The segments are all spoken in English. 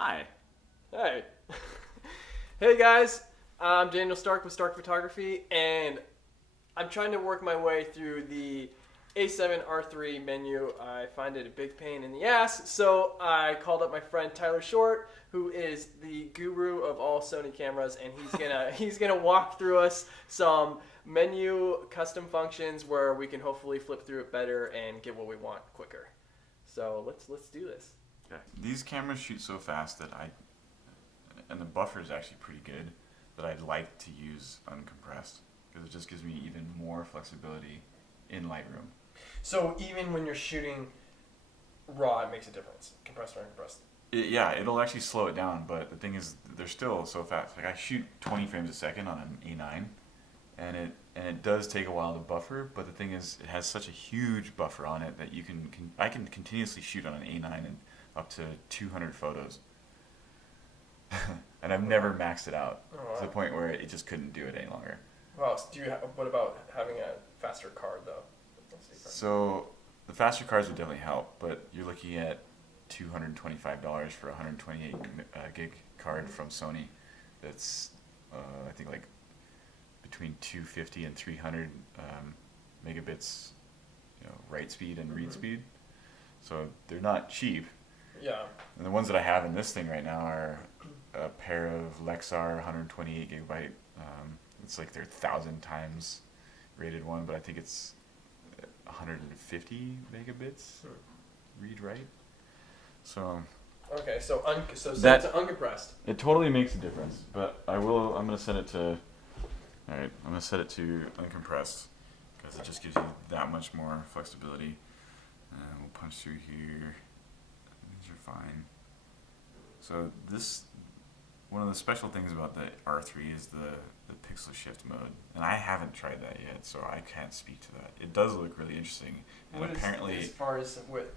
Hi. Hey. Hey guys, I'm Daniel Stark with Stark Photography, and I'm trying to work my way through the a7Riii menu. I find it a big pain in the ass, so I called up my friend Tyler Short, who is the guru of all Sony cameras, and he's gonna walk through us some menu custom functions where we can hopefully flip through it better and get what we want quicker. So let's do this. Okay. These cameras shoot so fast that and the buffer is actually pretty good, that I'd like to use uncompressed because it just gives me even more flexibility in Lightroom. So even when you're shooting raw, it makes a difference, compressed or uncompressed. Yeah, it'll actually slow it down, but the thing is, they're still so fast. Like I shoot 20 frames a second on an A9, and it does take a while to buffer. But the thing is, it has such a huge buffer on it that I can continuously shoot on an A9 and up to 200 photos. And I've never maxed it out to the point where it just couldn't do it any longer. Well, what about having a faster card though? So the faster cards would definitely help, but you're looking at $225 for a 128 gig card from Sony. That's I think like between 250 and 300 megabits, write speed and read speed. So they're not cheap. Yeah. And the ones that I have in this thing right now are a pair of Lexar 128 gigabyte. It's like their 1,000 times rated one, but I think it's 150 megabits read write. So. Okay, so it's uncompressed. It totally makes a difference, but I'm gonna set it to. All right, I'm gonna set it to uncompressed because it just gives you that much more flexibility. And we'll punch through here. These are fine. So one of the special things about the R3 is the pixel shift mode, and I haven't tried that yet, so I can't speak to that. It does look really interesting, and apparently, as far as width,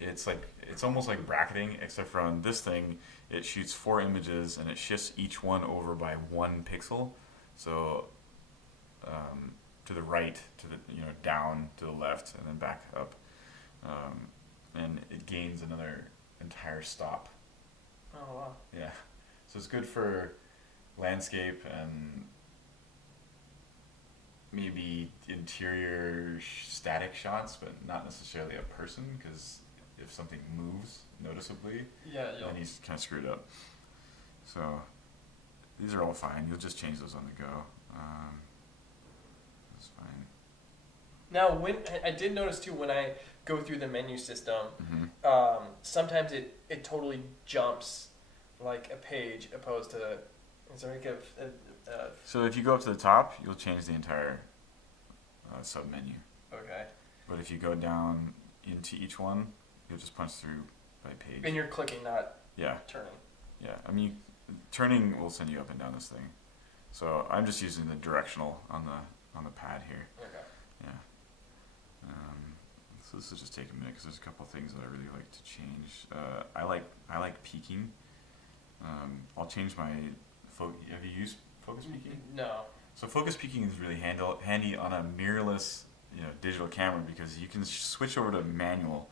it's almost like bracketing, except for on this thing, it shoots 4 images and it shifts each one over by 1 pixel. So to the right, to the down, to the left, and then back up, and it gains another entire stop. Oh wow! Yeah, so it's good for landscape and maybe interior static shots, but not necessarily a person, because if something moves noticeably, then he's kind of screwed up. So these are all fine. You'll just change those on the go. That's fine. Now, when I did notice too, when I go through the menu system, sometimes it totally jumps like a page opposed to. Is there like so if you go up to the top, you'll change the entire sub menu. Okay. But if you go down into each one, you'll just punch through by page. And you're clicking, not turning. Yeah, I mean, turning will send you up and down this thing. So I'm just using the directional on the pad here. Okay. Yeah. So this will just take a minute because there's a couple things that I really like to change. I like peaking. I'll change my. Have you used focus peaking? No. So focus peaking is really handy on a mirrorless digital camera, because you can switch over to manual,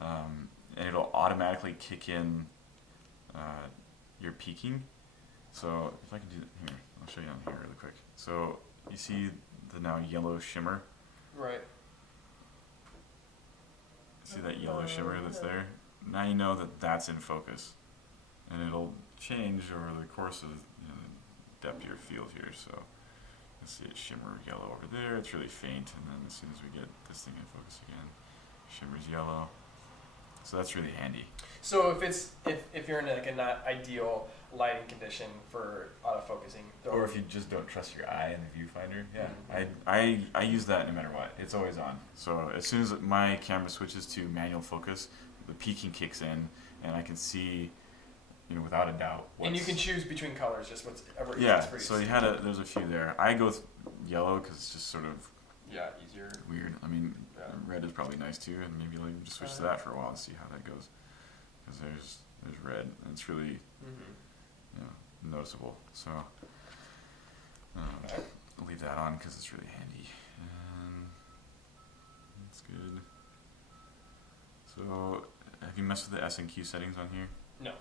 and it'll automatically kick in your peaking. So if I can do that here, I'll show you on here really quick. So you see the now yellow shimmer? Right. See that yellow shimmer that's there? Now you know that that's in focus, and it'll change over the course of the depth of your field here. So you'll see it shimmer yellow over there. It's really faint, and then as soon as we get this thing in focus again, shimmers yellow. So that's really handy. So if you're in like a not ideal lighting condition for autofocusing, or if you just don't trust your eye in the viewfinder, I use that no matter what. It's always on. So as soon as my camera switches to manual focus, the peaking kicks in, and I can see, without a doubt. And you can choose between colors, just whatever. Yeah. So there's a few there. I go with yellow because it's just sort of easier. Weird. I mean, red is probably nice too, and maybe I'll even just switch to that for a while and see how that goes. Because there's red, and it's really noticeable. So I'll leave that on because it's really handy. That's good. So have you messed with the S and Q settings on here? No.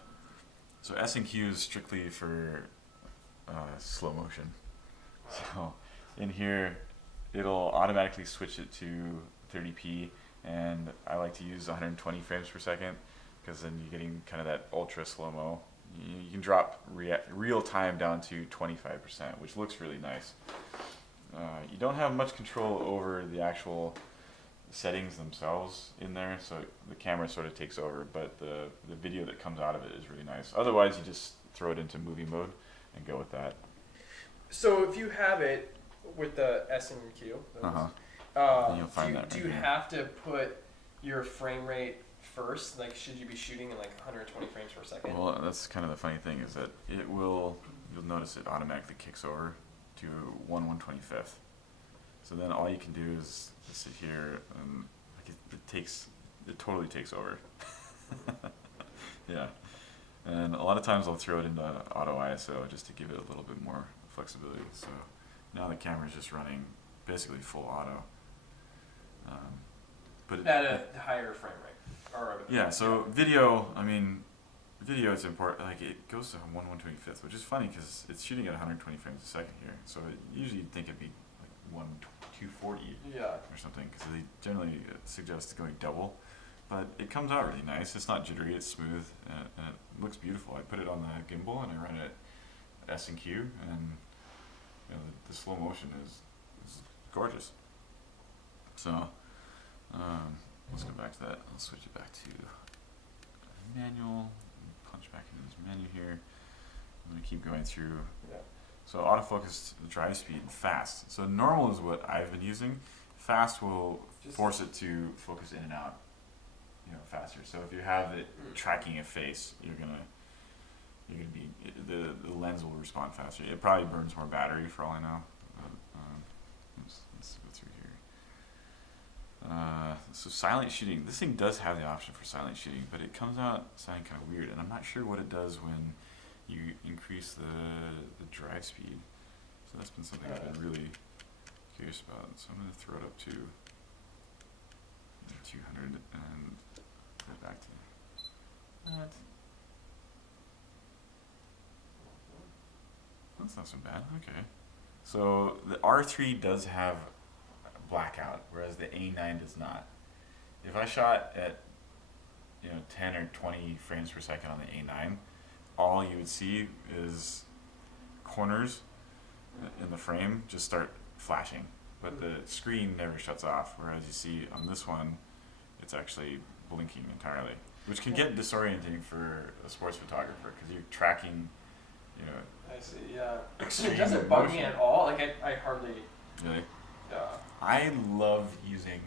So S and Q is strictly for slow motion. So in here, it'll automatically switch it to 30p, and I like to use 120 frames per second because then you're getting kind of that ultra slow-mo. You can drop real time down to 25%, which looks really nice. You don't have much control over the actual settings themselves in there, so the camera sort of takes over, but the video that comes out of it is really nice. Otherwise, you just throw it into movie mode and go with that. So if you have it with the S and Q, you'll find that do right you here. have to put your frame rate first? Like, should you be shooting in like 120 frames per second? Well, that's kind of the funny thing, is that it will, you'll notice it automatically kicks over to 1/125th. So then all you can do is sit here and like it totally takes over. Yeah. And a lot of times I'll throw it into auto ISO just to give it a little bit more flexibility. So now the camera's just running basically full auto. But At a higher frame rate. Or yeah, so video, I mean, video is important. Like, it goes to 1/125th, which is funny because it's shooting at 120 frames a second here. So usually you'd think it'd be like 240 yeah. or something, because they generally suggest going double. But it comes out really nice. It's not jittery, it's smooth, and it looks beautiful. I put it on the gimbal and I run it at S and Q, and you know, the slow motion is gorgeous. So let's go back to that. I'll switch it back to manual. Punch back into this menu here. I'm going to keep going through. Yeah. So autofocus, drive speed, fast. So normal is what I've been using. Fast will force it to focus in and out, you know, faster. So if you have it tracking a face, you're gonna be, the lens will respond faster. It probably burns more battery for all I know. Let's go through here. So silent shooting. This thing does have the option for silent shooting, but it comes out sounding kind of weird, and I'm not sure what it does when you increase the drive speed. So that's been something I've been really curious about. So I'm going to throw it up to 200 and put it back to that. That's not so bad. Okay. So the R3 does have blackout, whereas the A9 does not. If I shot at 10 or 20 frames per second on the A9, all you would see is corners in the frame just start flashing, but the screen never shuts off, whereas you see on this one it's actually blinking entirely, which can get disorienting for a sports photographer because you're tracking, I see, yeah. extreme It doesn't bug me motion. at all. Like, I hardly. Really? Yeah. I love using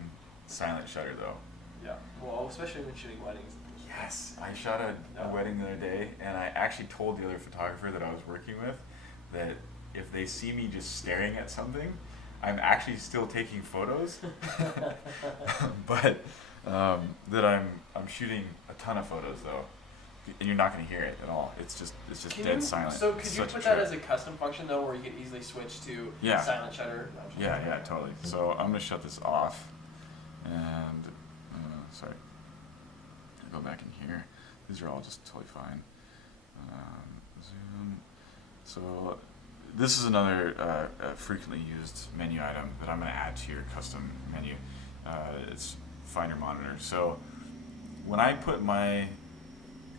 silent shutter though. Yeah. Well, especially when shooting weddings. Yes, I shot a wedding the other day, and I actually told the other photographer that I was working with that if they see me just staring at something, I'm actually still taking photos, but that I'm shooting a ton of photos though, and you're not going to hear it at all. It's just dead silent. So It's could you such a put that trip. as a custom function though, where you could easily switch to Yeah. silent shutter? Yeah, totally. So I'm going to shut this off, and sorry. Go back in here. These are all just totally fine. Zoom. So this is another frequently used menu item that I'm going to add to your custom menu. It's Finder Monitor. So when I put my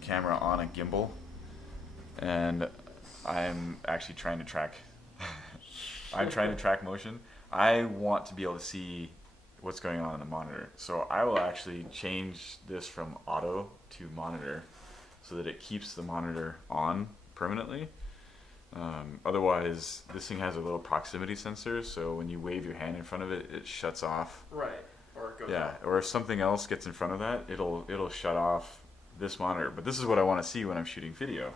camera on a gimbal and I'm actually trying to track motion, I want to be able to see what's going on in the monitor. So I will actually change this from auto to monitor so that it keeps the monitor on permanently. Otherwise, this thing has a little proximity sensor, so when you wave your hand in front of it, it shuts off. Right. Or it goes Yeah, off. or if something else gets in front of that, it'll shut off this monitor. But this is what I want to see when I'm shooting video.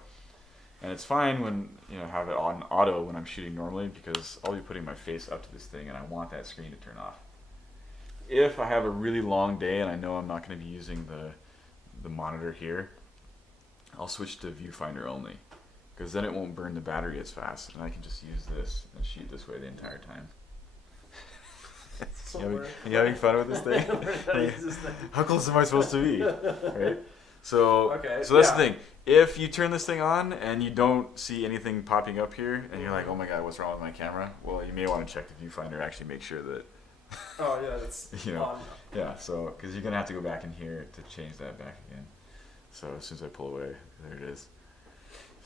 And it's fine when have it on auto when I'm shooting normally, because I'll be putting my face up to this thing and I want that screen to turn off. If I have a really long day and I know I'm not going to be using the monitor here, I'll switch to viewfinder only, because then it won't burn the battery as fast, and I can just use this and shoot this way the entire time. You having fun with this thing? How close am I supposed to be? Right? So Okay, so that's yeah. the thing. If you turn this thing on and you don't see anything popping up here, and you're like, oh my god, what's wrong with my camera? Well, you may want to check the viewfinder. Actually, make sure that Oh yeah, that's you know. on. Yeah. So because you're gonna have to go back in here to change that back again. So as soon as I pull away, there it is.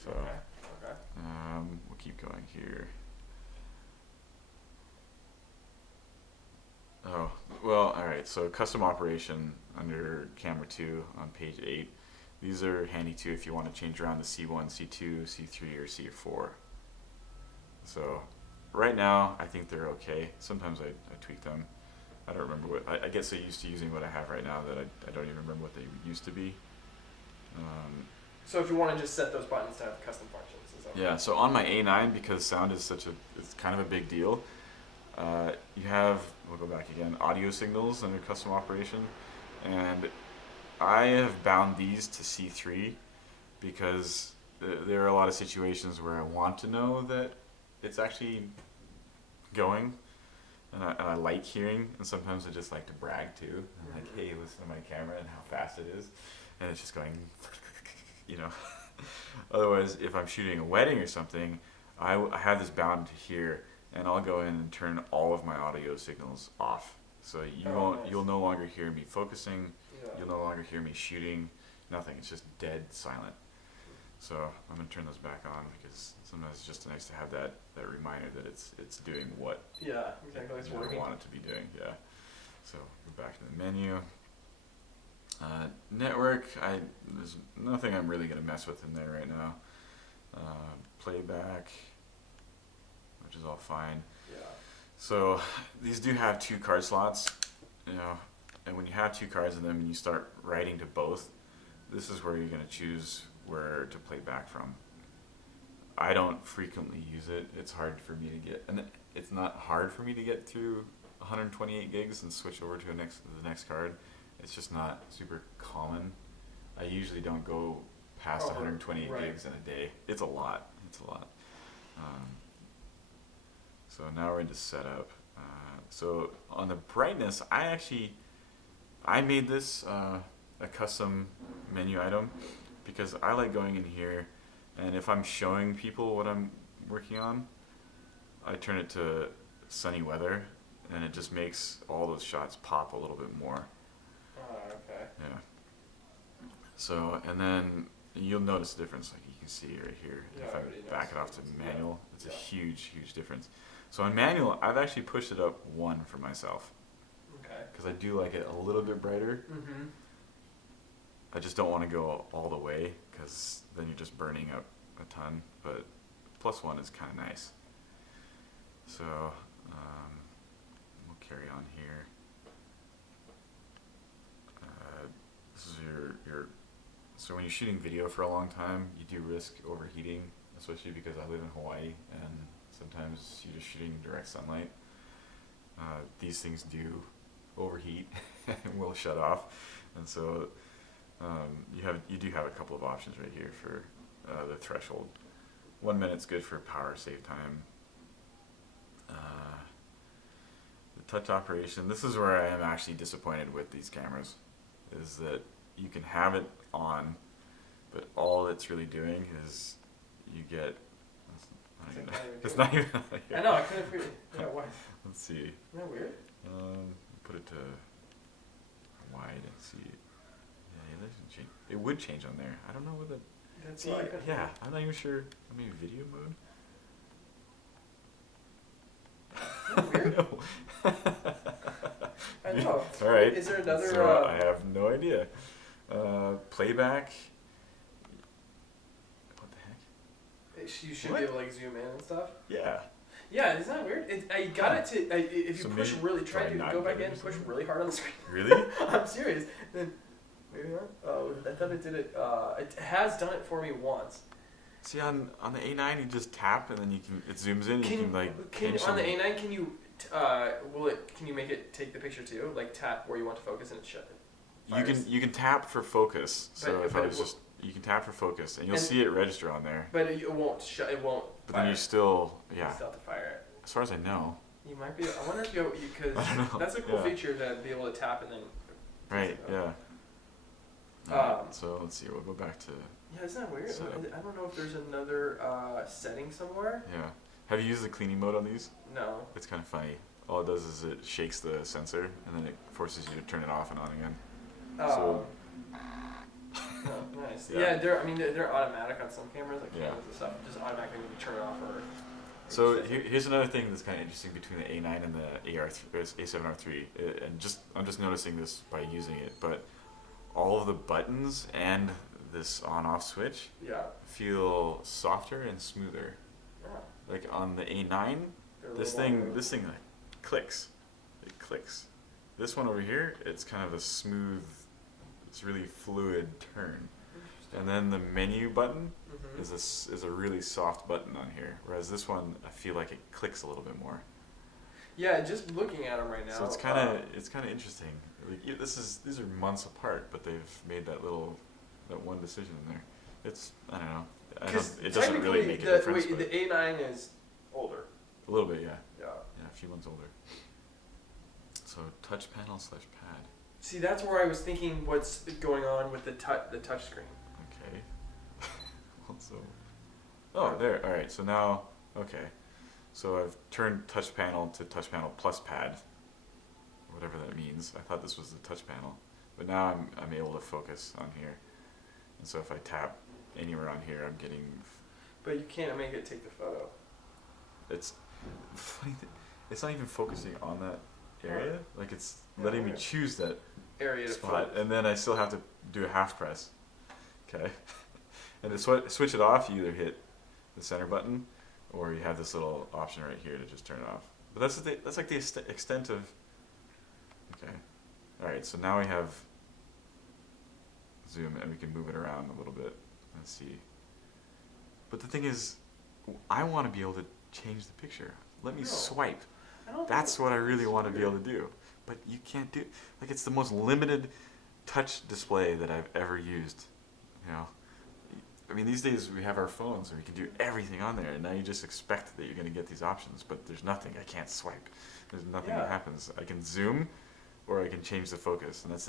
So Okay. we'll keep going here. Oh, well, all right. So custom operation under camera 2 on page 8. These are handy too if you want to change around the C1, C2, C3, or C4. So right now, I think they're okay. Sometimes I tweak them. I don't remember what, I get so used to using what I have right now that I don't even remember what they used to be. So if you want to just set those buttons to have custom functions. Is that Yeah, so on my A9, because sound is it's kind of a big deal, you have, we'll go back again, audio signals under custom operation, and I have bound these to C3 because there are a lot of situations where I want to know that it's actually going, and I like hearing, and sometimes I just like to brag too. I'm like, hey, listen to my camera and how fast it is, and it's just going, you know. Otherwise, if I'm shooting a wedding or something, I have this bound to here, and I'll go in and turn all of my audio signals off. So you'll no longer hear me focusing, you'll no longer hear me shooting, nothing. It's just dead silent. So I'm gonna turn those back on because sometimes it's just nice to have that reminder that it's doing what exactly. It's you working. want it to be doing. Yeah. So go back to the menu. Network, there's nothing I'm really gonna mess with in there right now. Playback, which is all fine. Yeah. So these do have 2 card slots, you know, and when you have 2 cards in them and you start writing to both, this is where you're gonna choose where to play back from. I don't frequently use it. It's hard for me to get, and it's not hard for me to get through 128 gigs and switch over to the next card. It's just not super common. I usually don't go past 128 gigs in a day. It's a lot. It's a lot. So now we're into setup. So on the brightness, I made this a custom menu item because I like going in here, and if I'm showing people what I'm working on, I turn it to sunny weather, and it just makes all those shots pop a little bit more. Okay. Yeah. So, and then you'll notice the difference, like you can see right here. Yeah, if I I already back it off noticed to the manual, it's a Yeah. huge difference. So on manual, I've actually pushed it up 1 for myself Okay. because I do like it a little bit brighter. Mm-hmm. I just don't want to go all the way because then you're just burning up a ton. But +1 is kind of nice. So we'll carry on here. This is your. So when you're shooting video for a long time, you do risk overheating, especially because I live in Hawaii and sometimes you're just shooting direct sunlight. These things do overheat and will shut off, and so you do have a couple of options right here for the threshold. 1 minute's good for power save time. The touch operation. This is where I am actually disappointed with these cameras, is that you can have it on, but all it's really doing is you get. It's not even. I know. I couldn't figure. Yeah. Why? Let's see. Isn't that weird? Put it to wide and see. Yeah, it doesn't change. It would change on there. I don't know what the. That's See, why I couldn't. yeah, I'm not even sure. Maybe video mode. Isn't that weird? No. I know. All right. Is there another? So I have no idea. Playback. What the heck? You should What? be able to like zoom in and stuff. Yeah. Yeah, isn't that weird? I got it to. If you So push maybe really, try try to not go back getting in and push zoom? really hard on the screen. Really? I'm serious. Then maybe not. Oh, I thought it did it. It has done it for me once. See, on the A9, you just tap and then it zooms in. You can like Can pinch on the and- A9? Can you? Can you make it take the picture too? Like tap where you want to focus and it shut. You can tap for focus. So if but I was just you can tap for focus and you'll And- see it register on there. But it won't shut. It won't. But then you still You still have to fire it. As far as I know. You might be. I wonder if you because I don't know. that's a cool Yeah. feature to be able to tap and then. Right. Yeah. Um, So let's see. We'll go back to. Yeah, isn't that weird? Setup. I don't know if there's another setting somewhere. Yeah. Have you used the cleaning mode on these? No. It's kind of funny. All it does is it shakes the sensor and then it forces you to turn it off and on again. Oh. Oh, nice. Yeah, they're automatic on some cameras, like cameras and stuff. Just automatically when you turn it off or. So here's another thing that's kind of interesting between the A9 and the A7R3, and I'm just noticing this by using it, but all of the buttons and this on-off switch feel softer and smoother. Yeah. Like on the A9, this thing like clicks. It clicks. This one over here, it's kind of a smooth, it's really fluid turn. And then the menu button is a really soft button on here, whereas this one I feel like it clicks a little bit more. Yeah, just looking at them right now. So it's kind of interesting. Like, these are months apart, but they've made that one decision in there. It's I don't know. It doesn't really make a difference. The A9 is older. A little bit, yeah. Yeah. Yeah, a few months older. So touch panel / pad. See, that's where I was thinking what's going on with the touch screen. Okay. Also. Oh, there. All right. So now, okay. So I've turned touch panel to touch panel plus pad. Whatever that means. I thought this was the touch panel, but now I'm able to focus on here. And so if I tap anywhere on here, I'm getting. But you can't make it take the photo. It's funny. It's not even focusing on that area. Like it's letting me choose that area spot, and then I still have to do a half press. Okay. And to switch it off, you either hit the center button, or you have this little option right here to just turn it off. But that's like the extent of. Okay. All right. So now we have zoom, and we can move it around a little bit and see. But the thing is, I want to be able to change the picture. Let me swipe. That's what I really want to be able to do. But you can't do. Like it's the most limited touch display that I've ever used. You know. I mean, these days we have our phones and we can do everything on there, and now you just expect that you're going to get these options, but there's nothing. I can't swipe. There's nothing that happens. I can zoom, or I can change the focus, and that's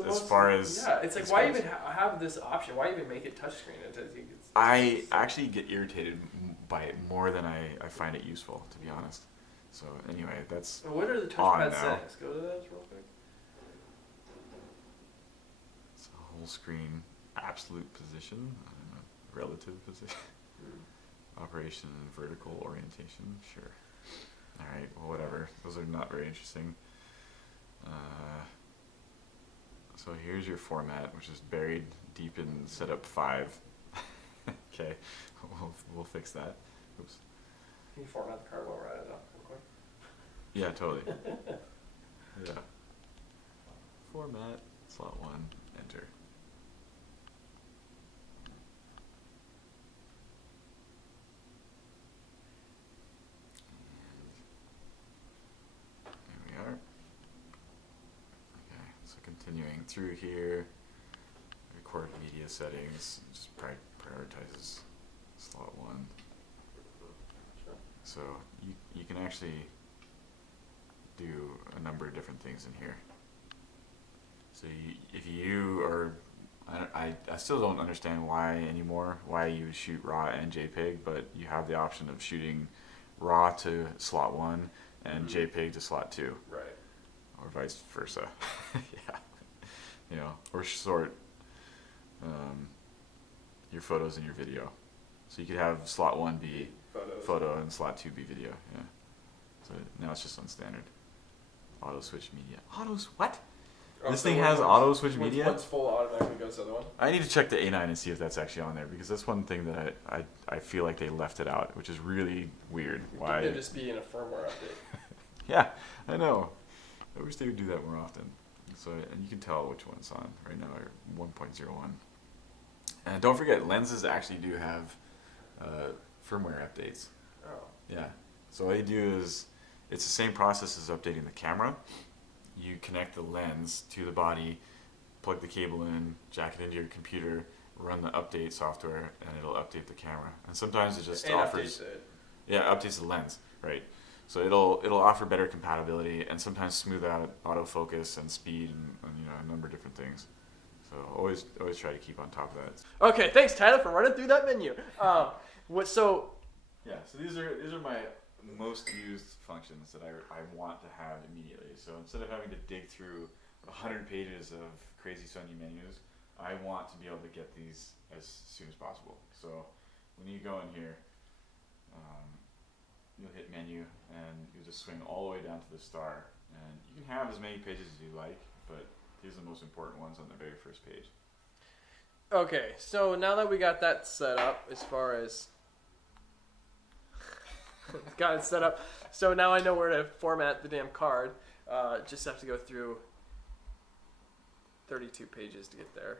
as far as. Yeah, it's like why even have this option? Why even make it touchscreen? I actually get irritated by it more than I find it useful, to be honest. So anyway, that's. What are the touchpad settings? Go to those real quick. It's a whole screen, absolute position. Relative position, operation and vertical orientation, sure. All right, well, whatever. Those are not very interesting. So here's your format, which is buried deep in setup 5. Okay, we'll fix that. Oops. Can you format the card while we're at it, real quick? Yeah, totally. Yeah. Format, slot 1, enter. Continuing through here, record media settings, just prioritizes slot 1. Sure. So you can actually do a number of different things in here. So if you are, I still don't understand why you would shoot RAW and JPEG, but you have the option of shooting RAW to slot 1 and JPEG to slot 2. Right. Or vice versa. Yeah. You know, or sort your photos and your video. So you could have slot 1 be photo and slot 2 be video. Yeah. So now it's just on standard. Auto switch media. What? Oh, this thing has auto switch media? One's full automatically goes to the other one? I need to check the A9 and see if that's actually on there, because that's one thing that I feel like they left it out, which is really weird. Why? It'd just be in a firmware update. Yeah, I know. I wish they would do that more often. So, and you can tell which one's on right now, or 1.01. And don't forget, lenses actually do have firmware updates. Oh. Yeah. So all you do is, it's the same process as updating the camera. You connect the lens to the body, plug the cable in, jack it into your computer, run the update software, and it'll update the camera. And sometimes it just offers. Updates it. Yeah, updates the lens, right? So it'll offer better compatibility and sometimes smooth out autofocus and speed and a number of different things. So always try to keep on top of that. Okay, thanks Tyler for running through that menu. So these are my most used functions that I want to have immediately. So instead of having to dig through 100 pages of crazy Sony menus, I want to be able to get these as soon as possible. So when you go in here, you'll hit menu and you'll just swing all the way down to the star, and you can have as many pages as you like, but these are the most important ones on the very first page. Okay, so now that we got that set up, as far as got it set up, so now I know where to format the damn card. Just have to go through 32 pages to get there.